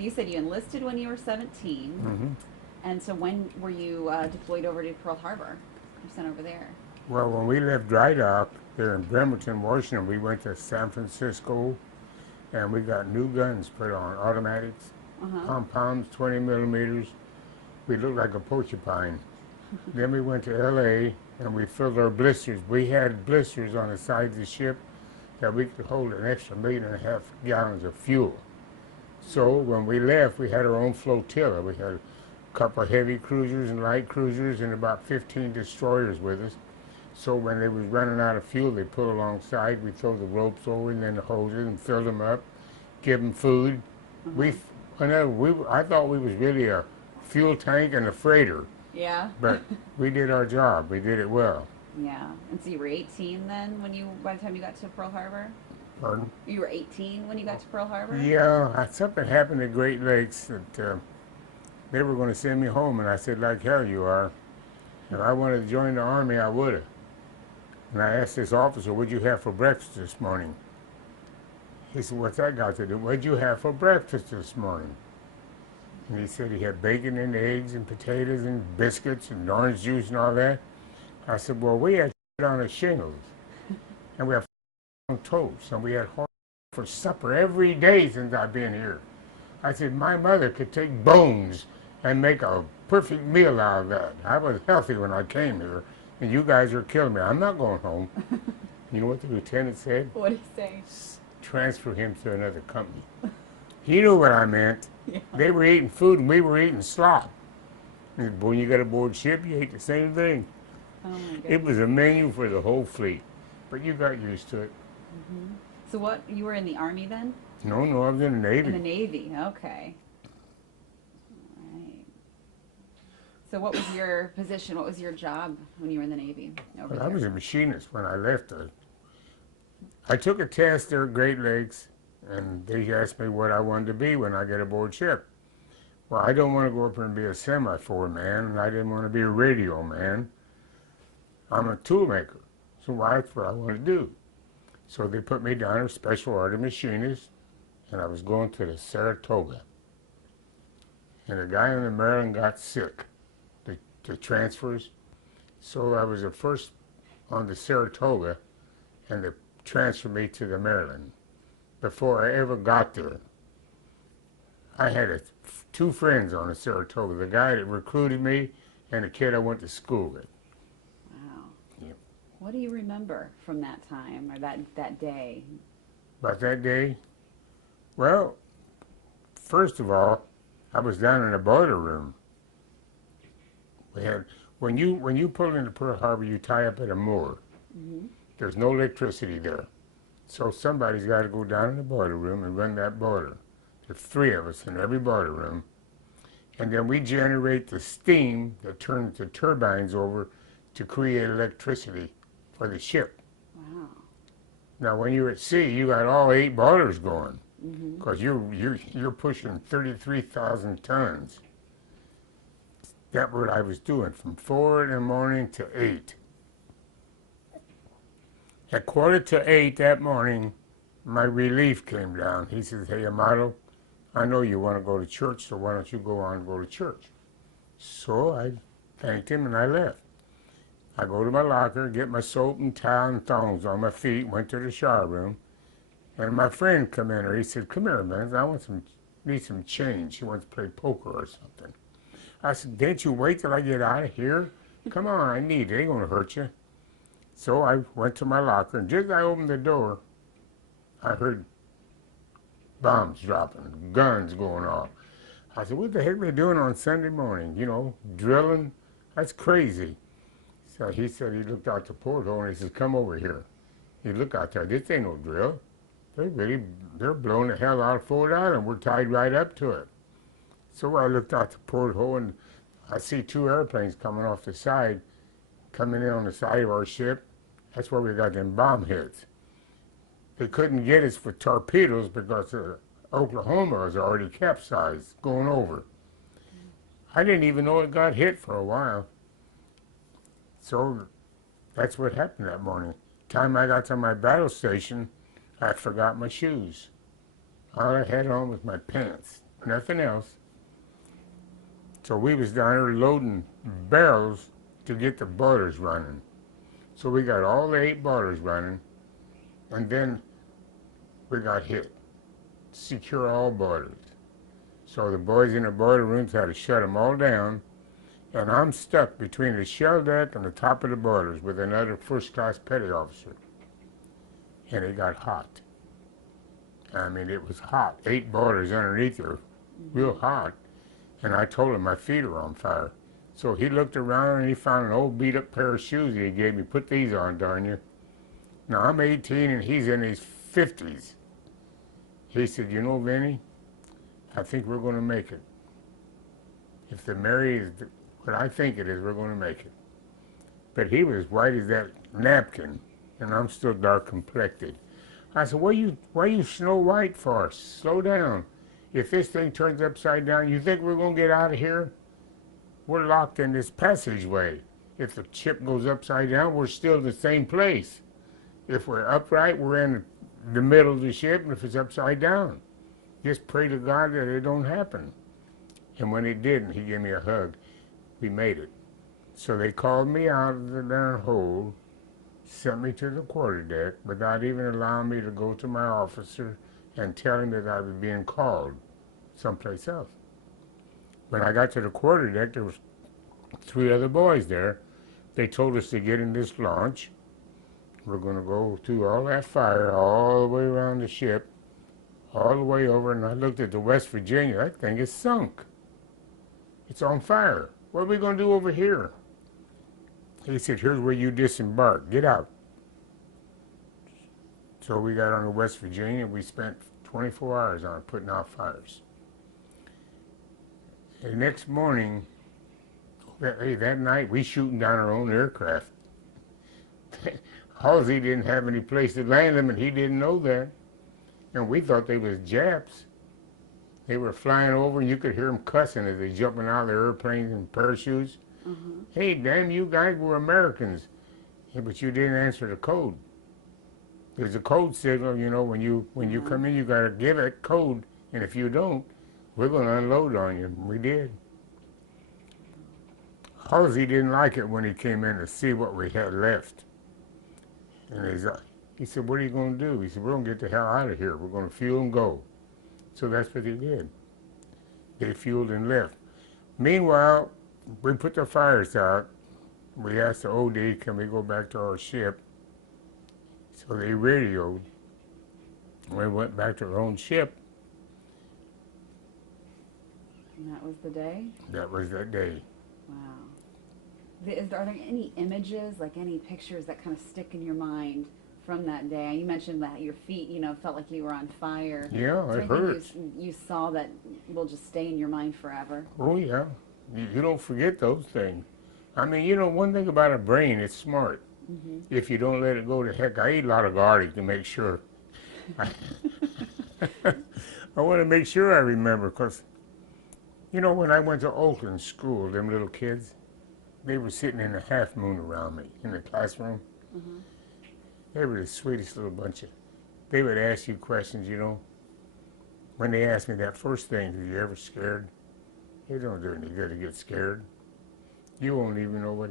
So you said you enlisted when you were 17. Hmm. And so when were you deployed over to Pearl Harbor? You sent over there. Well, when we left dry dock there in Bremerton, Washington, we went to San Francisco and we got new guns put on, automatics, Uh-huh. pom-poms, 20 millimeters. We looked like a porcupine. Then we went to LA and we filled our blisters. We had blisters on the sides of the ship that we could hold an extra 1.5 million gallons of fuel. So when we left, we had our own flotilla. We had a couple of heavy cruisers and light cruisers and about 15 destroyers with us. So when they was running out of fuel, they pull alongside. We throw the ropes over and then the hoses and fill them up, give them food. Uh-huh. We, I thought we was really a fuel tank and a freighter, Yeah. but we did our job. We did it well. Yeah. And so you were 18 then when you by the time you got to Pearl Harbor? Pardon? You were 18 when you got to Pearl Harbor? Yeah, something happened at Great Lakes that they were going to send me home, and I said, like hell you are. If I wanted to join the Army, I would have. And I asked this officer, what'd you have for breakfast this morning? He said, what's that got to do? What'd you have for breakfast this morning? And he said he had bacon and eggs and potatoes and biscuits and orange juice and all that. I said, well, we had on the shingles, and we have on toast, and we had horse for supper every day since I've been here. I said, my mother could take bones and make a perfect meal out of that. I was healthy when I came here, and you guys are killing me. I'm not going home. You know what the lieutenant said? What did he say? Transfer him to another company. He knew what I meant. Yeah. They were eating food and we were eating slop. And when you got aboard ship, you ate the same thing. Oh my It goodness. was a menu for the whole fleet, but you got used to it. So what you were in the Army then? No, no, I was in the In the Navy. Navy. Okay. All right. So what was your position? What was your job when you were in the Navy over Well, I was there? a machinist when I left. I took a test there at Great Lakes, and they asked me what I wanted to be when I get aboard ship. Well, I don't want to go up there and be a semaphore man, and I didn't want to be a radio man. I'm a tool maker, so that's what I want to do. So they put me down as special order machinist, and I was going to the Saratoga. And a guy in the Maryland got sick, the transfers. So I was the first on the Saratoga, and they transferred me to the Maryland. Before I ever got there, I had two friends on the Saratoga, the guy that recruited me and the kid I went to school with. Wow. Yep. What do you remember from that time or that day? But that day, well, first of all, I was down in the boiler room. We had when you pull into Pearl Harbor, you tie up at a moor. Hmm. There's no electricity there, so somebody's got to go down in the boiler room and run that boiler. There's three of us in every boiler room, and then we generate the steam that turns the turbines over to create electricity for the ship. Wow. Now, when you're at sea, you got all 8 boilers going Hmm. because you're pushing 33,000 tons. That's what I was doing from 4 in the morning to 8. At 7:45 that morning, my relief came down. He says, hey, Amato, I know you want to go to church, so why don't you go on and go to church? So I thanked him and I left. I go to my locker, get my soap and towel and thongs on my feet, went to the shower room, and my friend come in there. He said, come here, man, need some change. He wants to play poker or something. I said, didn't you wait till I get out of here? Come on, I need it. It ain't gonna hurt you. So I went to my locker, and just as I opened the door, I heard bombs dropping, guns going off. I said, what the heck are they doing on Sunday morning? You know, drilling? That's crazy. So he said he looked out the porthole, and he says, come over here. He looked out there. This ain't no drill. They're blowing the hell out of Fort Island. We're tied right up to it. So I looked out the porthole, and I see 2 airplanes coming off the side, coming in on the side of our ship. That's where we got them bomb hits. They couldn't get us with torpedoes because Oklahoma was already capsized, going over. I didn't even know it got hit for a while. So that's what happened that morning. Time I got to my battle station, I forgot my shoes. All I had on was my pants. nothing else. So we was down there loading barrels to get the boilers running. So we got all the 8 boilers running, and then we got hit. Secure all boilers. So the boys in the boiler rooms had to shut them all down, and I'm stuck between the shell deck and the top of the boilers with another first-class petty officer. And it got hot. I mean, it was hot. 8 boilers underneath her, real hot. And I told him my feet are on fire. So he looked around and he found an old beat-up pair of shoes he gave me. Put these on, darn you. Now, I'm 18 and he's in his 50s. He said, you know, Vinny, I think we're going to make it. If the Mary is what I think it is, we're going to make it. But he was white as that napkin, and I'm still dark complected. I said, why you Snow White for? Slow down. If this thing turns upside down, you think we're going to get out of here? We're locked in this passageway. If the ship goes upside down, we're still in the same place. If we're upright, we're in the middle of the ship, and if it's upside down, just pray to God that it don't happen. And when it didn't, he gave me a hug. We made it. So they called me out of the darn hole, sent me to the quarterdeck without even allowing me to go to my officer and tell him that I was being called someplace else. When I got to the quarterdeck, there was 3 other boys there. They told us to get in this launch. We're going to go through all that fire all the way around the ship, all the way over, and I looked at the West Virginia. That thing is sunk. It's on fire. What are we going to do over here? He said, here's where you disembark. Get out. So we got on the West Virginia. We spent 24 hours on it, putting out fires. The next morning, that night, we shooting down our own aircraft. Halsey didn't have any place to land them, and he didn't know that. And we thought they was Japs. They were flying over, and you could hear them cussing as they jumping out of their airplanes and parachutes. Mm-hmm. Hey, damn, you guys were Americans. Yeah, but you didn't answer the code. There's a code signal, you know, when you come in, you got to give that code, and if you don't, we're going to unload on you. We did. Halsey didn't like it when he came in to see what we had left. And he said, what are you going to do? He said, we're going to get the hell out of here. We're going to fuel and go. So that's what they did. They fueled and left. Meanwhile, we put the fires out. We asked the OD, can we go back to our ship? So they radioed. We went back to our own ship. And that was the day? That was that day. Wow. Are there any images, like any pictures that kind of stick in your mind from that day? You mentioned that your feet, you know, felt like you were on fire. Yeah, it hurts. You saw that will just stay in your mind forever? Oh, yeah. You don't forget those things. I mean, you know, one thing about a brain, it's smart. Mm-hmm. If you don't let it go to heck, I eat a lot of garlic to make sure. I want to make sure I remember, because, you know, when I went to Oakland school, them little kids, they were sitting in a half moon around me in the classroom. Mm-hmm. They were the sweetest little bunch of, they would ask you questions, you know. When they asked me that first thing, were you ever scared? It don't do any good to get scared. You won't even know what